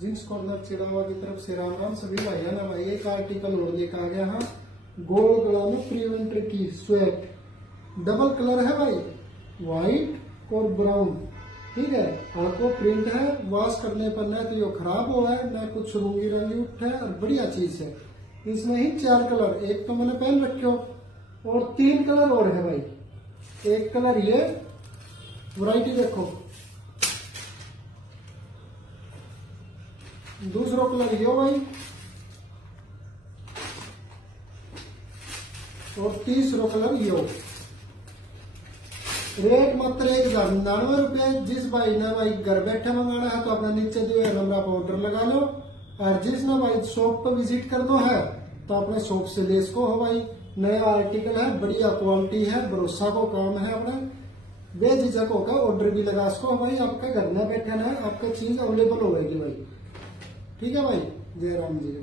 Jeans corner Chirawa की तरफ से राम राम सभी भाई है ना भाई। एक आर्टिकल और लेकर आ गया हाँ, गोल गला में प्रिवेंटर की स्वेट, डबल कलर है भाई, व्हाइट और ब्राउन। ठीक है, आपको प्रिंट है, वॉश करने पर न तो ये खराब हुआ है न कुछ रूंगी रंगी उठ है, और बढ़िया चीज है। इसमें ही 4 कलर, एक तो मैंने पहन रखे हो और 3 कलर और है भाई। एक कलर ये, वैरायटी देखो, दूसरा कलर ये भाई, और तीसरा कलर ये। रेट मात्र 1099 रुपए। जिस भाई ने भाई घर बैठे मंगाना है तो अपना नीचे दिए हुए नंबर पर ऑर्डर लगा लो, और जिसने भाई शॉप पर विजिट करना है तो अपने शॉप से ले इसको हो भाई। नया आर्टिकल है, बढ़िया क्वालिटी है, भरोसा को काम है अपने, बेझिझक होकर ऑर्डर भी लगा सको भाई। आपका घर में बैठे ना आपका चीज अवेलेबल होगी भाई। ठीक है भाई, जय राम जी।